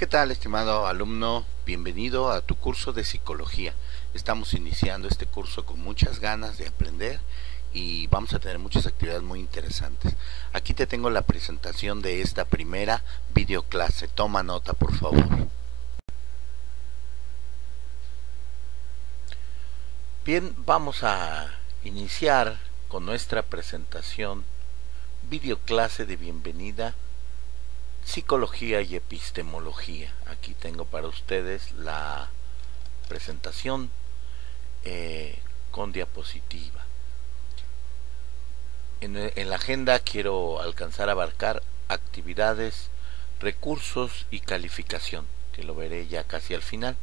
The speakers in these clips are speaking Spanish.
¿Qué tal, estimado alumno? Bienvenido a tu curso de psicología. Estamos iniciando este curso con muchas ganas de aprender y vamos a tener muchas actividades muy interesantes. Aquí te tengo la presentación de esta primera videoclase. Toma nota, por favor. Bien, vamos a iniciar con nuestra presentación videoclase de bienvenida, psicología y epistemología. Aquí tengo para ustedes la presentación con diapositiva. En la agenda quiero alcanzar a abarcar actividades, recursos y calificación, que lo veré ya casi al final,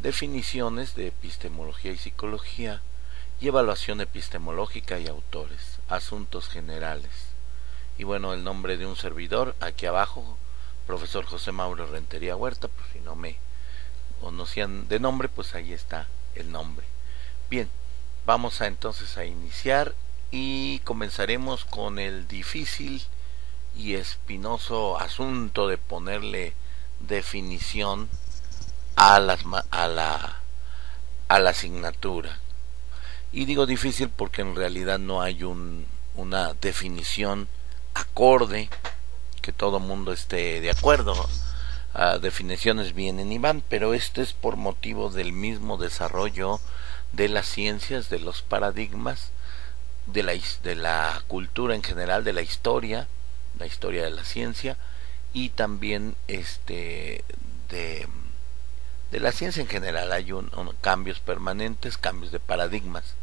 definiciones de epistemología y psicología y evaluación epistemológica y autores, asuntos generales. Y bueno, el nombre de un servidor, aquí abajo, profesor José Mauro Rentería Huerta, pues si no me conocían de nombre, pues ahí está el nombre. Bien, vamos entonces a iniciar y comenzaremos con el difícil y espinoso asunto de ponerle definición a la asignatura. Y digo difícil porque en realidad no hay una definición acorde, que todo mundo esté de acuerdo. Definiciones vienen y van, pero esto es por motivo del mismo desarrollo de las ciencias, de los paradigmas, de la cultura en general, de la historia de la ciencia, y también de la ciencia en general. Hay cambios permanentes, cambios de paradigmas.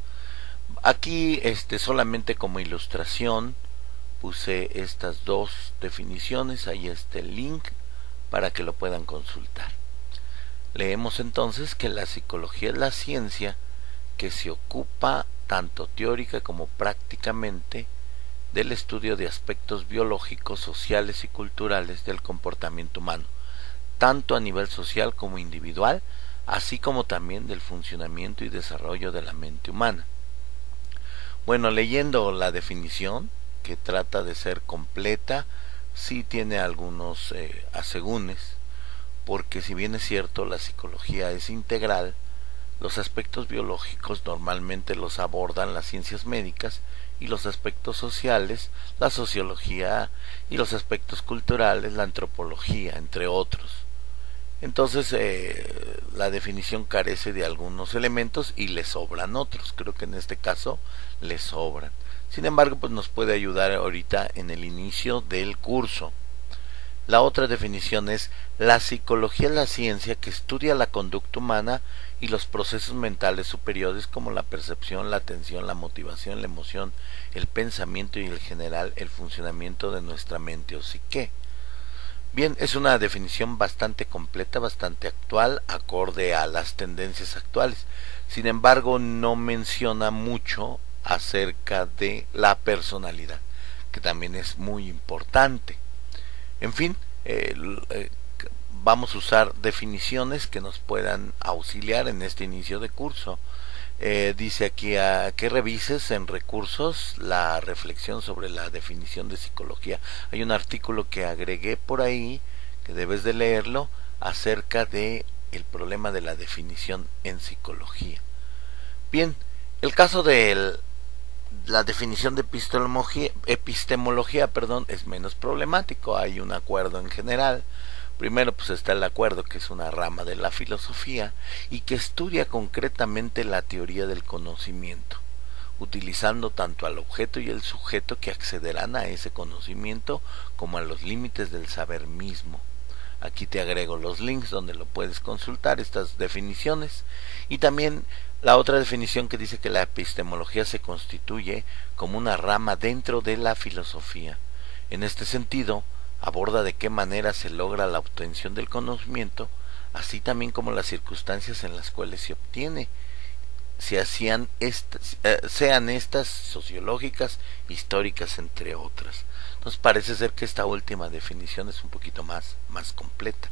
Aquí solamente como ilustración puse estas dos definiciones. Ahí está el link para que lo puedan consultar. Leemos entonces que la psicología es la ciencia que se ocupa tanto teórica como prácticamente del estudio de aspectos biológicos, sociales y culturales del comportamiento humano, tanto a nivel social como individual, así como también del funcionamiento y desarrollo de la mente humana. Bueno, leyendo la definición, que trata de ser completa, sí tiene algunos asegúnes, porque si bien es cierto la psicología es integral, los aspectos biológicos normalmente los abordan las ciencias médicas, y los aspectos sociales, la sociología, y los aspectos culturales, la antropología, entre otros. Entonces la definición carece de algunos elementos y le sobran otros. Creo que en este caso le sobran. Sin embargo, pues nos puede ayudar ahorita en el inicio del curso. La otra definición es: la psicología es la ciencia que estudia la conducta humana y los procesos mentales superiores como la percepción, la atención, la motivación, la emoción, el pensamiento y en general el funcionamiento de nuestra mente o psique. Bien, es una definición bastante completa, bastante actual, acorde a las tendencias actuales. Sin embargo, no menciona mucho acerca de la personalidad, que también es muy importante. En fin, vamos a usar definiciones que nos puedan auxiliar en este inicio de curso. Dice aquí que revises en recursos la reflexión sobre la definición de psicología. Hay un artículo que agregué por ahí, que debes de leerlo, acerca de el problema de la definición en psicología. Bien, el caso de la definición de epistemología, es menos problemático. Hay un acuerdo en general. Primero pues está el acuerdo, que es una rama de la filosofía y que estudia concretamente la teoría del conocimiento, utilizando tanto al objeto y el sujeto que accederán a ese conocimiento como a los límites del saber mismo. Aquí te agrego los links donde lo puedes consultar, estas definiciones, y también la otra definición que dice que la epistemología se constituye como una rama dentro de la filosofía. En este sentido, aborda de qué manera se logra la obtención del conocimiento, así también como las circunstancias en las cuales se obtiene, sean estas sociológicas, históricas, entre otras. Entonces parece ser que esta última definición es un poquito más completa.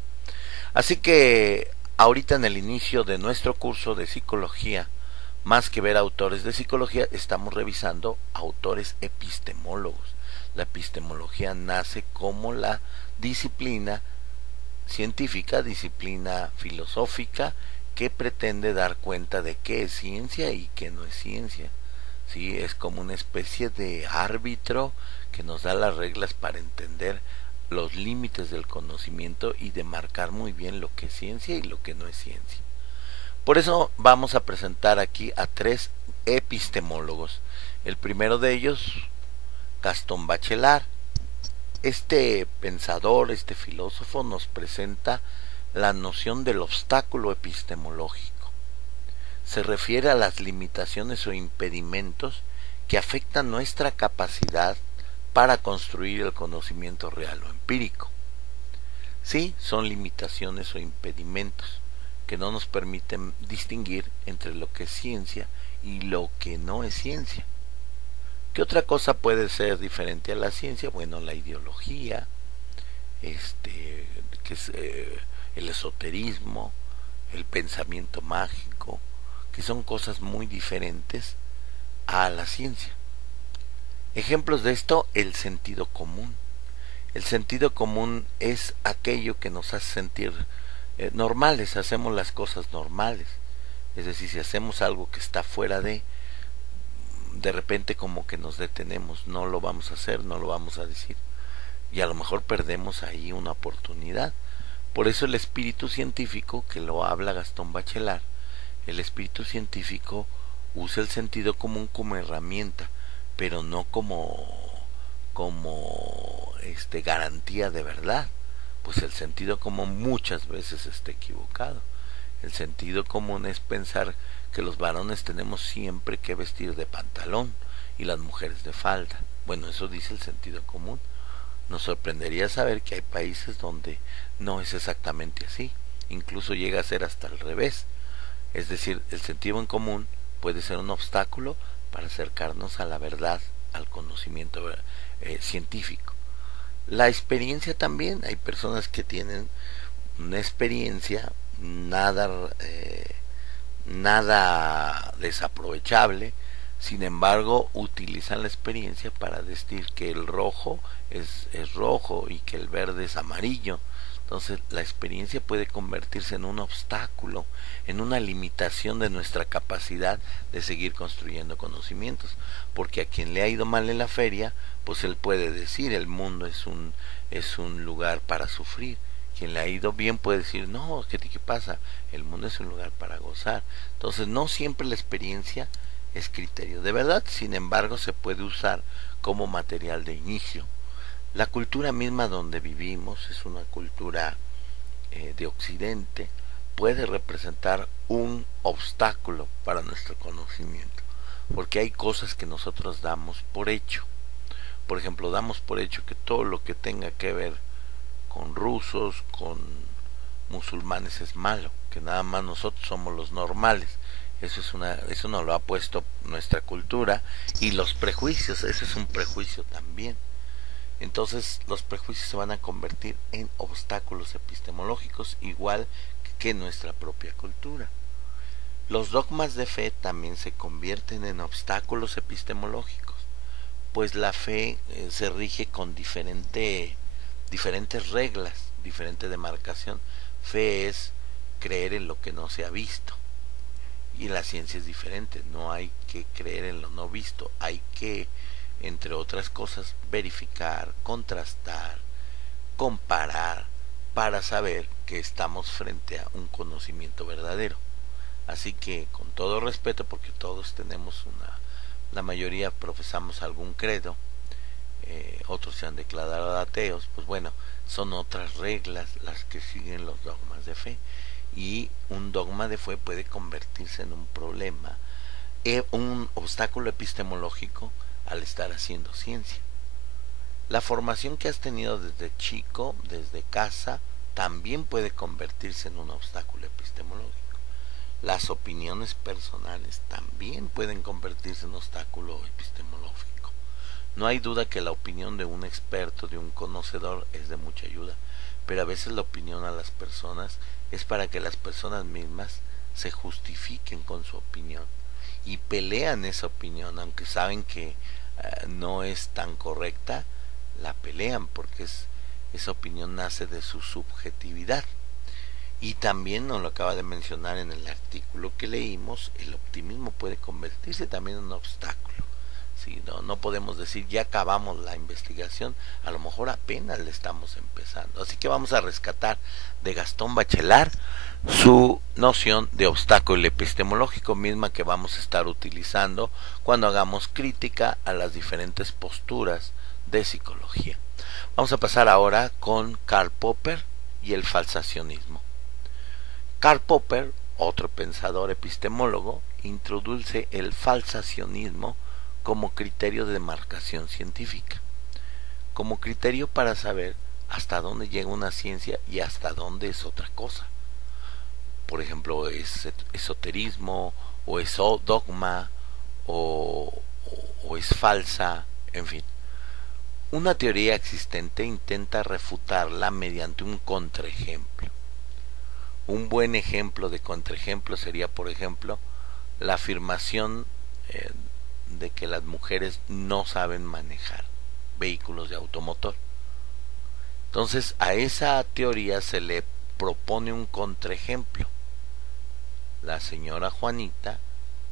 Así que ahorita en el inicio de nuestro curso de psicología, más que ver autores de psicología, estamos revisando autores epistemólogos. La epistemología nace como la disciplina científica, disciplina filosófica que pretende dar cuenta de qué es ciencia y qué no es ciencia. ¿Sí? Es como una especie de árbitro que nos da las reglas para entender los límites del conocimiento y de marcar muy bien lo que es ciencia y lo que no es ciencia. Por eso vamos a presentar aquí a 3 epistemólogos. El primero de ellos, Gastón Bachelard. Este pensador, este filósofo nos presenta la noción del obstáculo epistemológico. Se refiere a las limitaciones o impedimentos que afectan nuestra capacidad para construir el conocimiento real o empírico. Sí, son limitaciones o impedimentos que no nos permiten distinguir entre lo que es ciencia y lo que no es ciencia. ¿Qué otra cosa puede ser diferente a la ciencia? Bueno, la ideología, que es el esoterismo, el pensamiento mágico, que son cosas muy diferentes a la ciencia. Ejemplos de esto, el sentido común. El sentido común es aquello que nos hace sentir normales, hacemos las cosas normales. Es decir, si hacemos algo que está fuera de repente como que nos detenemos, no lo vamos a hacer, no lo vamos a decir. Y a lo mejor perdemos ahí una oportunidad. Por eso el espíritu científico, que lo habla Gastón Bachelard, el espíritu científico usa el sentido común como herramienta, pero no como garantía de verdad, pues el sentido común muchas veces está equivocado. El sentido común es pensar que los varones tenemos siempre que vestir de pantalón y las mujeres de falda. Bueno, eso dice el sentido común. Nos sorprendería saber que hay países donde no es exactamente así, incluso llega a ser hasta al revés. Es decir, el sentido en común puede ser un obstáculo para acercarnos a la verdad, al conocimiento científico. La experiencia también, hay personas que tienen una experiencia nada desaprovechable, sin embargo utilizan la experiencia para decir que el rojo es rojo y que el verde es amarillo. Entonces la experiencia puede convertirse en un obstáculo, en una limitación de nuestra capacidad de seguir construyendo conocimientos, porque a quien le ha ido mal en la feria, pues él puede decir el mundo es un lugar para sufrir. Quien le ha ido bien puede decir, no, ¿qué pasa? El mundo es un lugar para gozar. Entonces no siempre la experiencia es criterio de verdad, sin embargo se puede usar como material de inicio. La cultura misma donde vivimos es una cultura de Occidente, puede representar un obstáculo para nuestro conocimiento, porque hay cosas que nosotros damos por hecho. Por ejemplo, damos por hecho que todo lo que tenga que ver con rusos, con musulmanes es malo, que nada más nosotros somos los normales. Eso nos lo ha puesto nuestra cultura, y los prejuicios, ese es un prejuicio también. Entonces los prejuicios se van a convertir en obstáculos epistemológicos, igual que nuestra propia cultura. Los dogmas de fe también se convierten en obstáculos epistemológicos, pues la fe se rige con diferentes reglas, diferente demarcación. Fe es creer en lo que no se ha visto, y la ciencia es diferente. No hay que creer en lo no visto, hay que, entre otras cosas, verificar, contrastar, comparar, para saber que estamos frente a un conocimiento verdadero. Así que, con todo respeto, porque todos tenemos la mayoría profesamos algún credo, otros se han declarado ateos, pues bueno, son otras reglas las que siguen los dogmas de fe, y un dogma de fe puede convertirse en un problema, un obstáculo epistemológico al estar haciendo ciencia. La formación que has tenido desde chico, desde casa, también puede convertirse en un obstáculo epistemológico. Las opiniones personales también pueden convertirse en obstáculo epistemológico. No hay duda que la opinión de un experto, de un conocedor, es de mucha ayuda, pero a veces la opinión a las personas es para que las personas mismas se justifiquen con su opinión y pelean esa opinión, aunque saben que no es tan correcta, la pelean porque esa opinión nace de su subjetividad. Y también nos lo acaba de mencionar en el artículo que leímos, el optimismo puede convertirse también en un obstáculo. ¿Sí? No podemos decir ya acabamos la investigación, a lo mejor apenas le estamos empezando. Así que vamos a rescatar de Gastón Bachelard su noción de obstáculo epistemológico, misma que vamos a estar utilizando cuando hagamos crítica a las diferentes posturas de psicología. Vamos a pasar ahora con Karl Popper y el falsacionismo. Karl Popper, otro pensador epistemólogo, introduce el falsacionismo como criterio de demarcación científica, como criterio para saber hasta dónde llega una ciencia y hasta dónde es otra cosa. Por ejemplo, es esoterismo, o es dogma, o es falsa, en fin. Una teoría existente intenta refutarla mediante un contraejemplo. Un buen ejemplo de contraejemplo sería, por ejemplo, la afirmación de que las mujeres no saben manejar vehículos de automotor. Entonces, a esa teoría se le propone un contraejemplo. La señora Juanita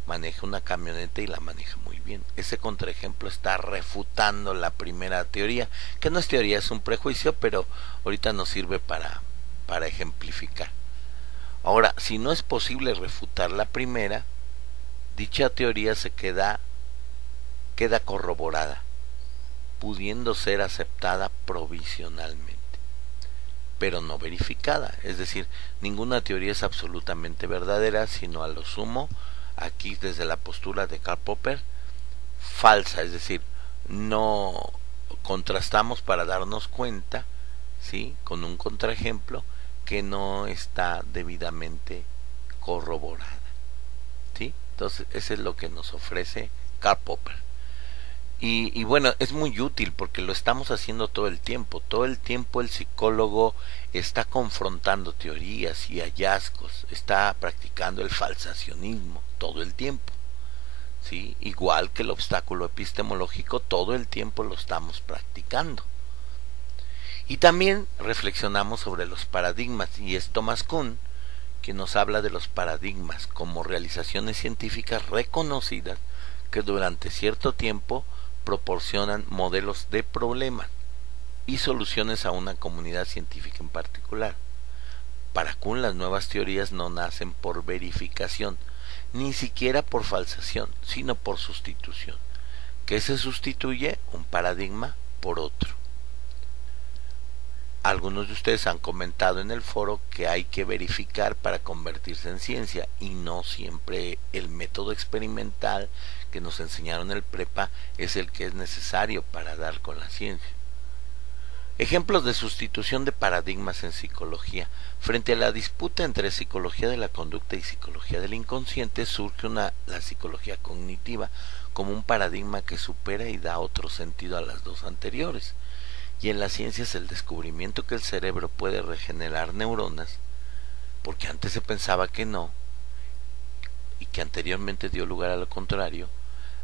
maneja una camioneta y la maneja muy bien. Ese contraejemplo está refutando la primera teoría, que no es teoría, es un prejuicio, pero ahorita nos sirve para ejemplificar. Ahora, si no es posible refutar la primera, dicha teoría se queda corroborada, pudiendo ser aceptada provisionalmente, pero no verificada. Es decir, ninguna teoría es absolutamente verdadera, sino a lo sumo, aquí desde la postura de Karl Popper, falsa. Es decir, no contrastamos para darnos cuenta, ¿sí?, con un contraejemplo, que no está debidamente corroborada, ¿sí? Entonces, eso es lo que nos ofrece Karl Popper. Y bueno, es muy útil porque lo estamos haciendo todo el tiempo. Todo el tiempo el psicólogo está confrontando teorías y hallazgos, está practicando el falsacionismo todo el tiempo, ¿sí? Igual que el obstáculo epistemológico, todo el tiempo lo estamos practicando. Y también reflexionamos sobre los paradigmas, y es Thomas Kuhn quien nos habla de los paradigmas como realizaciones científicas reconocidas que durante cierto tiempo proporcionan modelos de problemas y soluciones a una comunidad científica en particular. Para Kuhn, las nuevas teorías no nacen por verificación, ni siquiera por falsación, sino por sustitución, que se sustituye un paradigma por otro. Algunos de ustedes han comentado en el foro que hay que verificar para convertirse en ciencia, y no siempre el método experimental que nos enseñaron en el prepa es el que es necesario para dar con la ciencia. Ejemplos de sustitución de paradigmas en psicología. Frente a la disputa entre psicología de la conducta y psicología del inconsciente, surge la psicología cognitiva como un paradigma que supera y da otro sentido a las dos anteriores. Y en la ciencia es el descubrimiento que el cerebro puede regenerar neuronas, porque antes se pensaba que no, y que anteriormente dio lugar a lo contrario,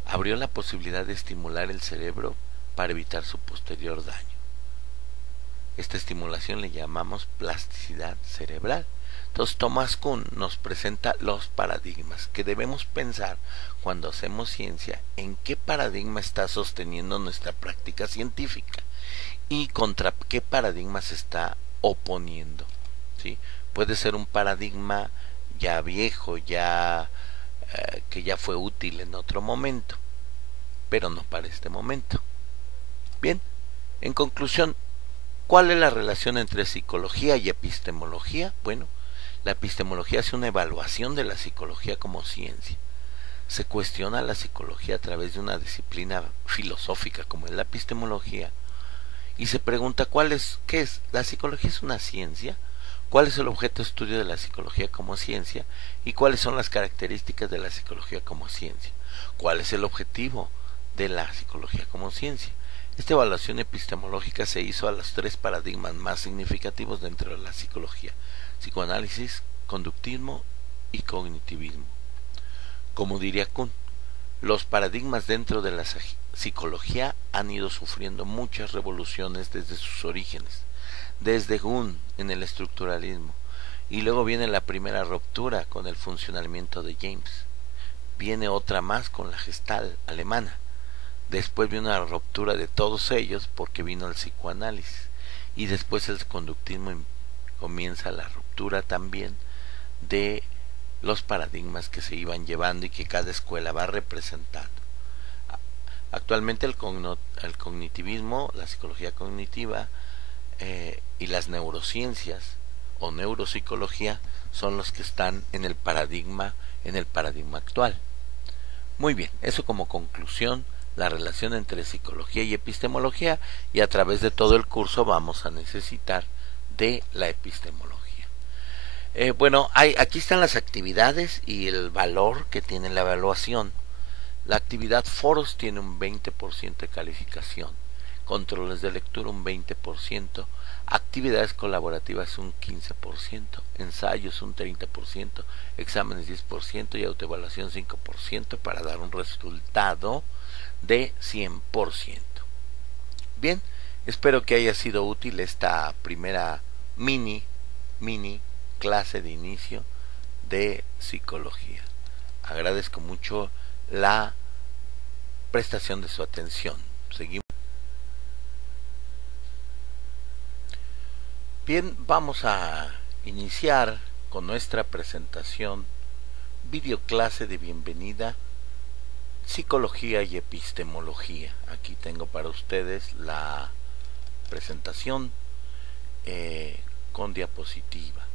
abrió la posibilidad de estimular el cerebro para evitar su posterior daño. Esta estimulación le llamamos plasticidad cerebral. Entonces Thomas Kuhn nos presenta los paradigmas que debemos pensar cuando hacemos ciencia, en qué paradigma está sosteniendo nuestra práctica científica y contra qué paradigma se está oponiendo, ¿sí? Puede ser un paradigma ya viejo, que ya fue útil en otro momento, pero no para este momento. Bien, en conclusión, ¿cuál es la relación entre psicología y epistemología? Bueno, la epistemología hace una evaluación de la psicología como ciencia. Se cuestiona la psicología a través de una disciplina filosófica como es la epistemología, y se pregunta ¿qué es? ¿La psicología es una ciencia? ¿Cuál es el objeto de estudio de la psicología como ciencia? ¿Y cuáles son las características de la psicología como ciencia? ¿Cuál es el objetivo de la psicología como ciencia? Esta evaluación epistemológica se hizo a los tres paradigmas más significativos dentro de la psicología: psicoanálisis, conductismo y cognitivismo. Como diría Kuhn, los paradigmas dentro de la psicología han ido sufriendo muchas revoluciones desde sus orígenes. desde Jung en el estructuralismo, y luego viene la primera ruptura con el funcionamiento de James, viene otra más con la Gestalt alemana, después viene una ruptura de todos ellos porque vino el psicoanálisis, y después el conductismo comienza la ruptura también de los paradigmas que se iban llevando y que cada escuela va representando. Actualmente el cognitivismo, la psicología cognitiva y las neurociencias o neuropsicología son los que están en el paradigma actual. Muy bien, eso como conclusión, la relación entre psicología y epistemología, y a través de todo el curso vamos a necesitar de la epistemología. Bueno, aquí están las actividades y el valor que tiene la evaluación. La actividad foros tiene un 20% de calificación, controles de lectura un 20%, actividades colaborativas un 15%, ensayos un 30%, exámenes 10% y autoevaluación 5% para dar un resultado de 100%. Bien, espero que haya sido útil esta primera mini clase de inicio de psicología. Agradezco mucho la prestación de su atención. Seguimos. Bien, vamos a iniciar con nuestra presentación, videoclase de bienvenida, psicología y epistemología. Aquí tengo para ustedes la presentación con diapositiva.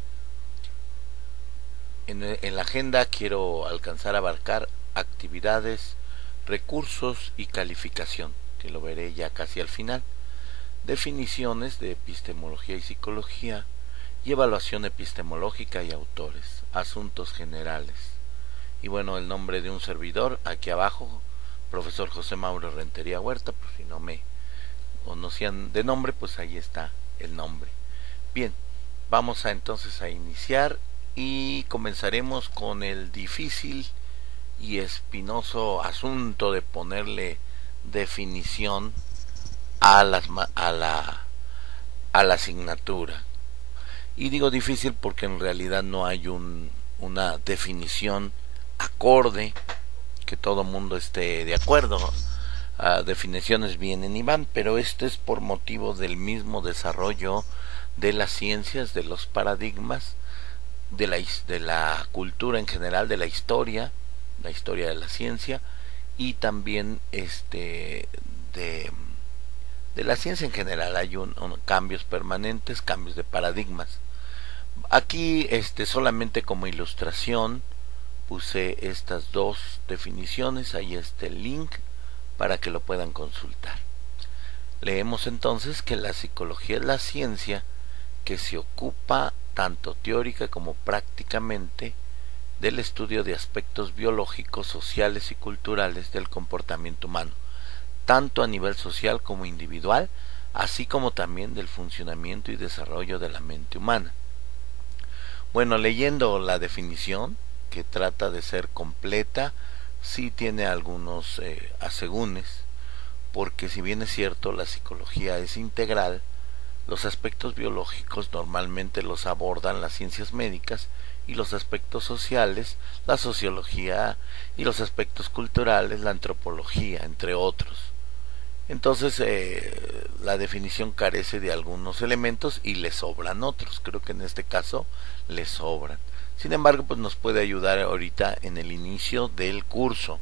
En la agenda quiero alcanzar a abarcar actividades, recursos y calificación, que lo veré ya casi al final, definiciones de epistemología y psicología, y evaluación epistemológica y autores, asuntos generales. Y bueno, el nombre de un servidor, aquí abajo, profesor José Mauro Rentería Huerta, pues si no me conocían de nombre, pues ahí está el nombre. Bien, vamos entonces a iniciar y comenzaremos con el difícil y espinoso asunto de ponerle definición a la asignatura. Y digo difícil porque en realidad no hay una definición acorde, que todo mundo esté de acuerdo. Definiciones vienen y van, pero esto es por motivo del mismo desarrollo de las ciencias, de los paradigmas, de la cultura en general, de la historia de la ciencia, y también de la ciencia en general. Hay cambios permanentes, cambios de paradigmas. Aquí solamente como ilustración puse estas dos definiciones, ahí está el link para que lo puedan consultar. Leemos entonces que la psicología es la ciencia que se ocupa tanto teórica como prácticamente del estudio de aspectos biológicos, sociales y culturales del comportamiento humano, tanto a nivel social como individual, así como también del funcionamiento y desarrollo de la mente humana. Bueno, leyendo la definición, que trata de ser completa, sí tiene algunos asegúnes, porque si bien es cierto la psicología es integral, los aspectos biológicos normalmente los abordan las ciencias médicas, y los aspectos sociales, la sociología, y los aspectos culturales, la antropología, entre otros. Entonces la definición carece de algunos elementos y le sobran otros. Creo que en este caso le sobran. Sin embargo, pues nos puede ayudar ahorita en el inicio del curso.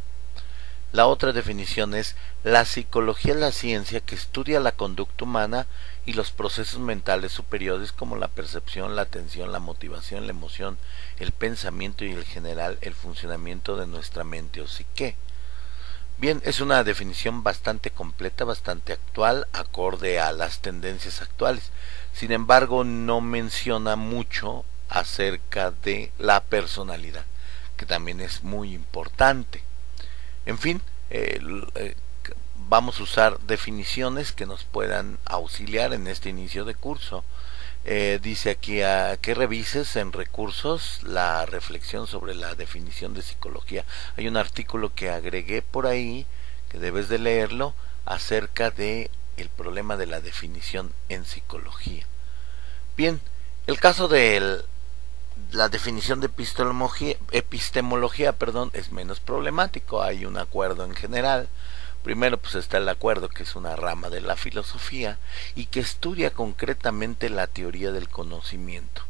La otra definición es: la psicología es la ciencia que estudia la conducta humana y los procesos mentales superiores como la percepción, la atención, la motivación, la emoción, el pensamiento y en general el funcionamiento de nuestra mente o psique. Bien, es una definición bastante completa, bastante actual, acorde a las tendencias actuales. Sin embargo, no menciona mucho acerca de la personalidad, que también es muy importante. En fin, vamos a usar definiciones que nos puedan auxiliar en este inicio de curso. Dice aquí que revises en recursos la reflexión sobre la definición de psicología. Hay un artículo que agregué por ahí, que debes de leerlo, acerca de el problema de la definición en psicología. Bien, el caso de la definición de epistemología, perdón, es menos problemático. Hay un acuerdo en general. Primero pues está el acuerdo, que es una rama de la filosofía y que estudia concretamente la teoría del conocimiento,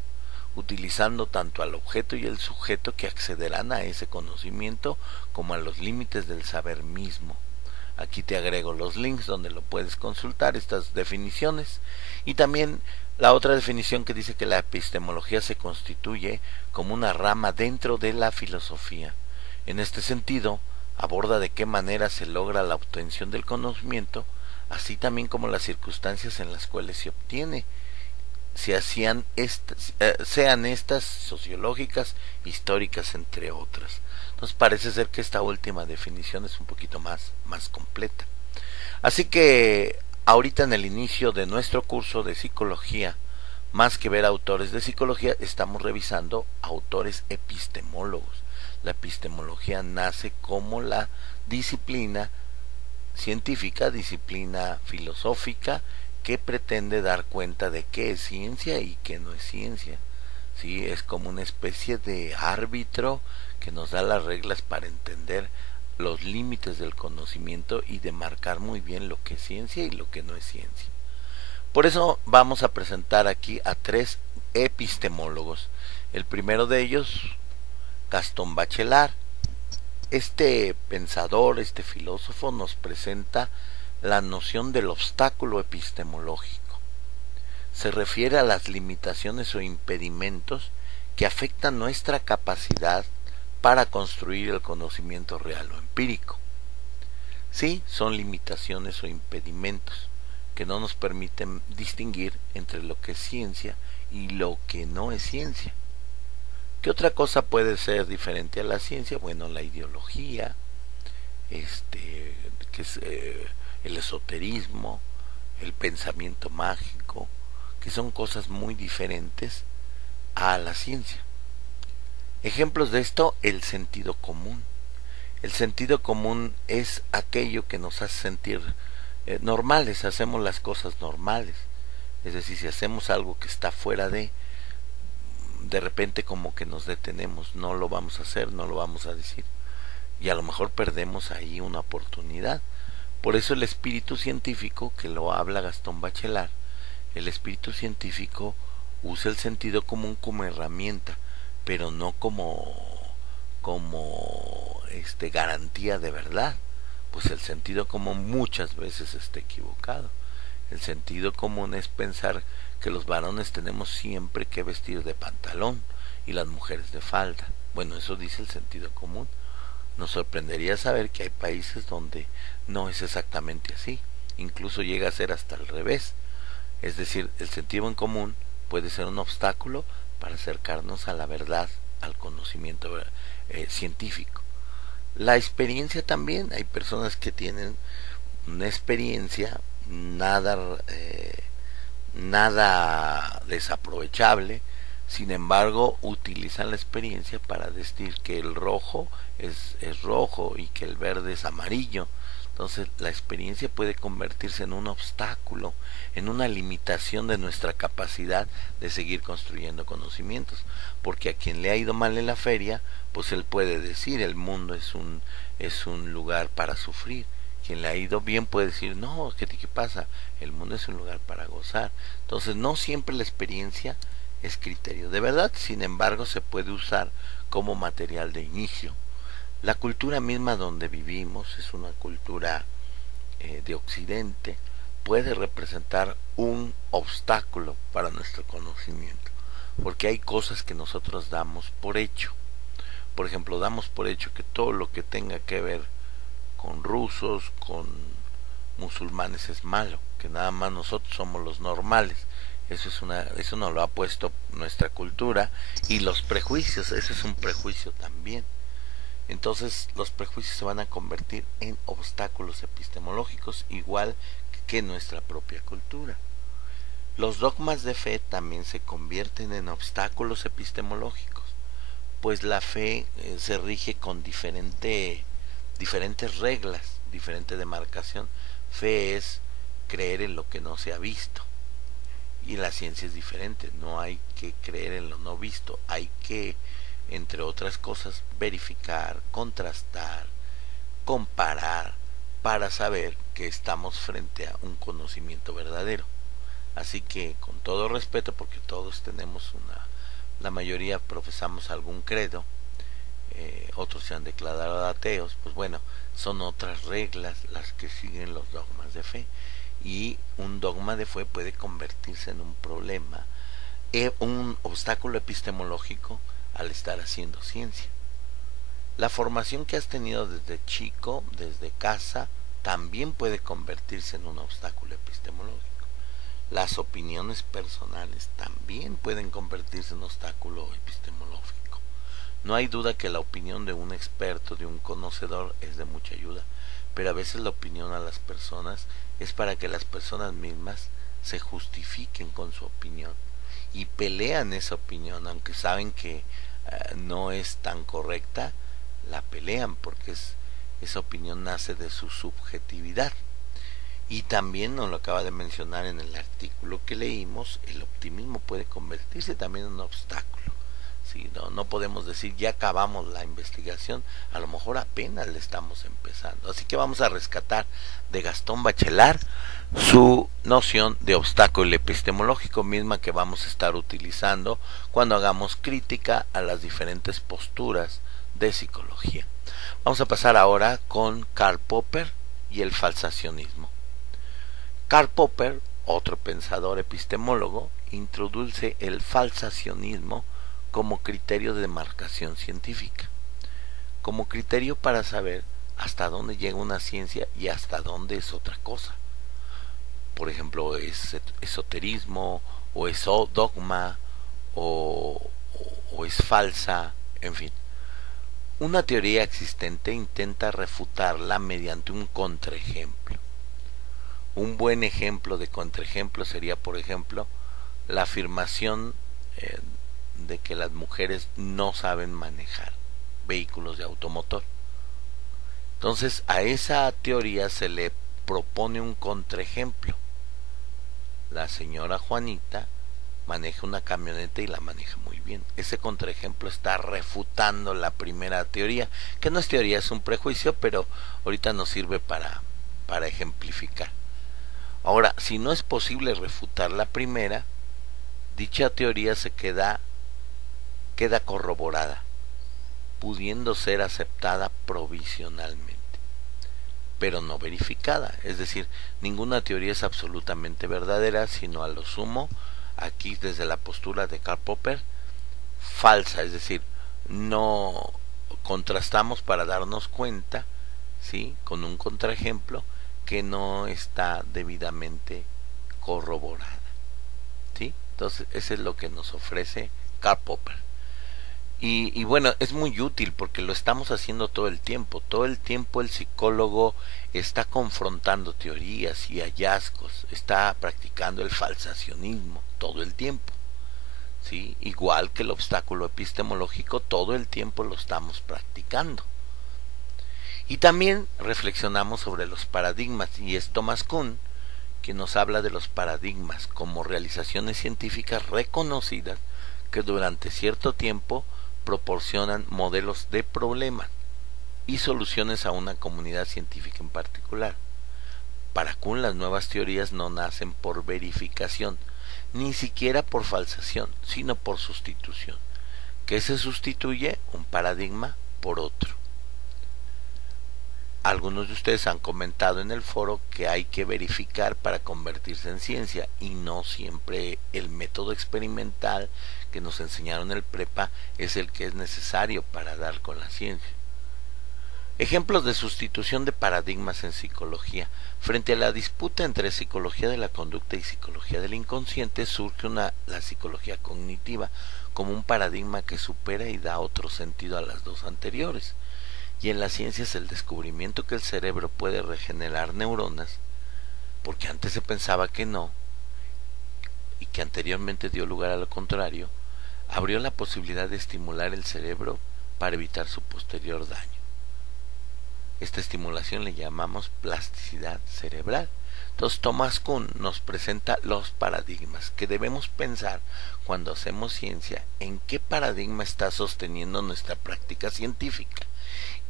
utilizando tanto al objeto y el sujeto que accederán a ese conocimiento como a los límites del saber mismo. Aquí te agrego los links donde lo puedes consultar, estas definiciones, y también la otra definición que dice que la epistemología se constituye como una rama dentro de la filosofía. En este sentido, aborda de qué manera se logra la obtención del conocimiento, así también como las circunstancias en las cuales se obtiene, sean estas sociológicas, históricas, entre otras. Entonces parece ser que esta última definición es un poquito más completa. Así que ahorita en el inicio de nuestro curso de psicología, más que ver autores de psicología, estamos revisando autores epistemólogos. La epistemología nace como la disciplina científica, disciplina filosófica, que pretende dar cuenta de qué es ciencia y qué no es ciencia. ¿Sí? Es como una especie de árbitro que nos da las reglas para entender los límites del conocimiento y de marcar muy bien lo que es ciencia y lo que no es ciencia. Por eso vamos a presentar aquí a 3 epistemólogos. El primero de ellos, Gaston Bachelard. Este pensador, este filósofo nos presenta la noción del obstáculo epistemológico. Se refiere a las limitaciones o impedimentos que afectan nuestra capacidad para construir el conocimiento real o empírico. Sí, son limitaciones o impedimentos que no nos permiten distinguir entre lo que es ciencia y lo que no es ciencia. ¿Qué otra cosa puede ser diferente a la ciencia? Bueno, la ideología, que es el esoterismo, el pensamiento mágico, que son cosas muy diferentes a la ciencia. Ejemplos de esto, el sentido común. El sentido común es aquello que nos hace sentir normales, hacemos las cosas normales. Es decir, si hacemos algo que está fuera de repente como que nos detenemos, no lo vamos a hacer, no lo vamos a decir. Y a lo mejor perdemos ahí una oportunidad. Por eso el espíritu científico, que lo habla Gaston Bachelard, el espíritu científico usa el sentido común como herramienta, pero no como garantía de verdad, pues el sentido común muchas veces está equivocado. El sentido común es pensar que los varones tenemos siempre que vestir de pantalón y las mujeres de falda. Bueno, eso dice el sentido común. Nos sorprendería saber que hay países donde no es exactamente así, incluso llega a ser hasta al revés. Es decir, el sentido en común puede ser un obstáculo para acercarnos a la verdad, al conocimiento científico. La experiencia también, hay personas que tienen una experiencia nada desaprovechable, sin embargo utilizan la experiencia para decir que el rojo es rojo y que el verde es amarillo. Entonces la experiencia puede convertirse en un obstáculo, en una limitación de nuestra capacidad de seguir construyendo conocimientos, porque a quien le ha ido mal en la feria, pues él puede decir el mundo es un lugar para sufrir. Quien le ha ido bien puede decir, no, ¿qué pasa? El mundo es un lugar para gozar. Entonces no siempre la experiencia es criterio de verdad, sin embargo se puede usar como material de inicio. La cultura misma donde vivimos es una cultura de Occidente, puede representar un obstáculo para nuestro conocimiento, porque hay cosas que nosotros damos por hecho. Por ejemplo, damos por hecho que todo lo que tenga que ver con rusos, con musulmanes es malo, que nada más nosotros somos los normales. Eso nos lo ha puesto nuestra cultura, y los prejuicios, ese es un prejuicio también. Entonces los prejuicios se van a convertir en obstáculos epistemológicos, igual que nuestra propia cultura. Los dogmas de fe también se convierten en obstáculos epistemológicos, pues la fe se rige con diferentes reglas, diferente demarcación. Fe es creer en lo que no se ha visto, Y la ciencia es diferente, no hay que creer en lo no visto, hay que, entre otras cosas, verificar, contrastar, comparar, para saber que estamos frente a un conocimiento verdadero. Así que, con todo respeto, porque todos tenemos la mayoría profesamos algún credo, otros se han declarado ateos, pues bueno, son otras reglas las que siguen los dogmas de fe. Y un dogma de fe puede convertirse en un problema, un obstáculo epistemológico al estar haciendo ciencia. La formación que has tenido desde chico, desde casa, también puede convertirse en un obstáculo epistemológico. Las opiniones personales también pueden convertirse en un obstáculo epistemológico. No hay duda que la opinión de un experto, de un conocedor, es de mucha ayuda, pero a veces la opinión a las personas es para que las personas mismas se justifiquen con su opinión y pelean esa opinión, aunque saben que no es tan correcta, la pelean porque esa opinión nace de su subjetividad. Y también nos lo acaba de mencionar en el artículo que leímos, el optimismo puede convertirse también en un obstáculo. ¿Sí? No podemos decir ya acabamos la investigación, a lo mejor apenas le estamos empezando. Así que vamos a rescatar de Gastón Bachelard su noción de obstáculo epistemológico, misma que vamos a estar utilizando cuando hagamos crítica a las diferentes posturas de psicología. Vamos a pasar ahora con Karl Popper y el falsacionismo. Karl Popper, otro pensador epistemólogo, introduce el falsacionismo como criterio de demarcación científica, como criterio para saber hasta dónde llega una ciencia y hasta dónde es otra cosa. Por ejemplo, es esoterismo, o es dogma, o es falsa, en fin. Una teoría existente intenta refutarla mediante un contraejemplo. Un buen ejemplo de contraejemplo sería, por ejemplo, la afirmación de que las mujeres no saben manejar vehículos de automotor. Entonces, a esa teoría se le propone un contraejemplo. La señora Juanita maneja una camioneta y la maneja muy bien. Ese contraejemplo está refutando la primera teoría, que no es teoría, es un prejuicio, pero ahorita nos sirve para ejemplificar. Ahora, si no es posible refutar la primera, dicha teoría se queda corroborada, pudiendo ser aceptada provisionalmente, pero no verificada. Es decir, ninguna teoría es absolutamente verdadera, sino a lo sumo, aquí desde la postura de Karl Popper, falsa. Es decir, no contrastamos para darnos cuenta, ¿sí?, con un contraejemplo, que no está debidamente corroborada. ¿Sí? Entonces, eso es lo que nos ofrece Karl Popper. Y bueno, es muy útil porque lo estamos haciendo todo el tiempo. Todo el tiempo el psicólogo está confrontando teorías y hallazgos, está practicando el falsacionismo todo el tiempo. ¿Sí? Igual que el obstáculo epistemológico, todo el tiempo lo estamos practicando. Y también reflexionamos sobre los paradigmas, y es Thomas Kuhn quien nos habla de los paradigmas como realizaciones científicas reconocidas que durante cierto tiempo proporcionan modelos de problemas y soluciones a una comunidad científica en particular. Para Kuhn, las nuevas teorías no nacen por verificación, ni siquiera por falsación, sino por sustitución, que se sustituye un paradigma por otro. Algunos de ustedes han comentado en el foro que hay que verificar para convertirse en ciencia, y no siempre el método experimental que nos enseñaron en el prepa es el que es necesario para dar con la ciencia. Ejemplos de sustitución de paradigmas en psicología. Frente a la disputa entre psicología de la conducta y psicología del inconsciente, surge la psicología cognitiva como un paradigma que supera y da otro sentido a las dos anteriores. Y en la ciencia es el descubrimiento que el cerebro puede regenerar neuronas, porque antes se pensaba que no, y que anteriormente dio lugar a lo contrario, abrió la posibilidad de estimular el cerebro para evitar su posterior daño. Esta estimulación le llamamos plasticidad cerebral. Entonces Thomas Kuhn nos presenta los paradigmas que debemos pensar cuando hacemos ciencia, en qué paradigma está sosteniendo nuestra práctica científica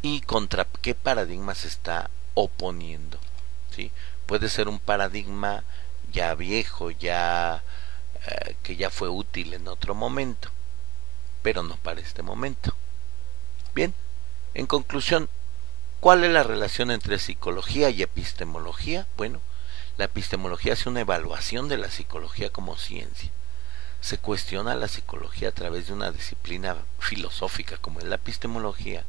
y contra qué paradigma se está oponiendo, ¿sí? Puede ser un paradigma ya viejo, que ya fue útil en otro momento, pero no para este momento. Bien, en conclusión, ¿cuál es la relación entre psicología y epistemología? Bueno, la epistemología hace una evaluación de la psicología como ciencia. Se cuestiona la psicología a través de una disciplina filosófica como es la epistemología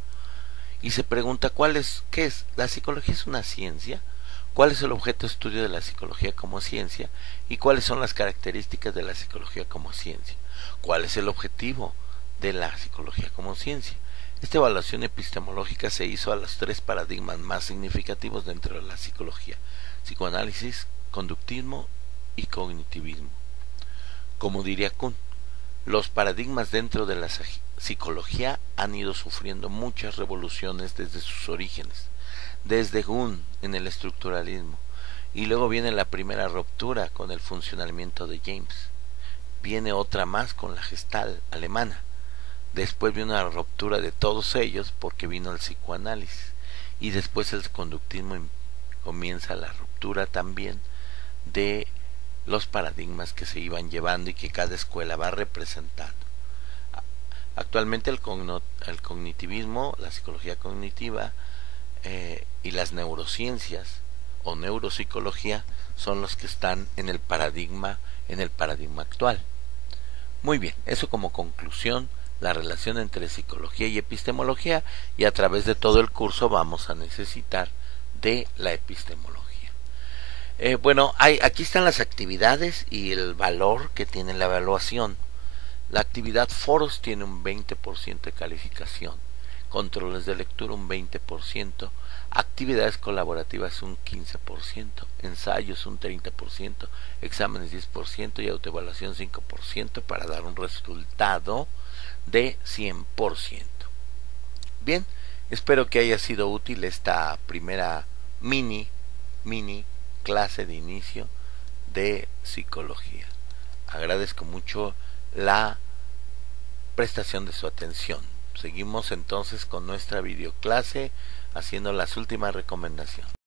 y se pregunta ¿qué es? ¿La psicología es una ciencia? ¿Cuál es el objeto de estudio de la psicología como ciencia? ¿Y cuáles son las características de la psicología como ciencia? ¿Cuál es el objetivo de la psicología como ciencia? Esta evaluación epistemológica se hizo a los 3 paradigmas más significativos dentro de la psicología: psicoanálisis, conductismo y cognitivismo. Como diría Kuhn, los paradigmas dentro de la psicología han ido sufriendo muchas revoluciones desde sus orígenes. Desde Kuhn en el estructuralismo, y luego viene la primera ruptura con el funcionamiento de James, viene otra más con la Gestalt alemana, después viene una ruptura de todos ellos porque vino el psicoanálisis, y después el conductismo comienza la ruptura también de los paradigmas que se iban llevando y que cada escuela va representando. Actualmente el cognitivismo, la psicología cognitiva y las neurociencias o neuropsicología son los que están en el paradigma actual. Muy bien, eso como conclusión, la relación entre psicología y epistemología, y a través de todo el curso vamos a necesitar de la epistemología. Bueno, aquí están las actividades y el valor que tiene la evaluación. La actividad foros tiene un 20% de calificación, controles de lectura un 20%, actividades colaborativas un 15%, ensayos un 30%, exámenes 10% y autoevaluación 5% para dar un resultado de 100%. Bien, espero que haya sido útil esta primera mini clase de inicio de psicología. Agradezco mucho la prestación de su atención. Seguimos entonces con nuestra videoclase haciendo las últimas recomendaciones.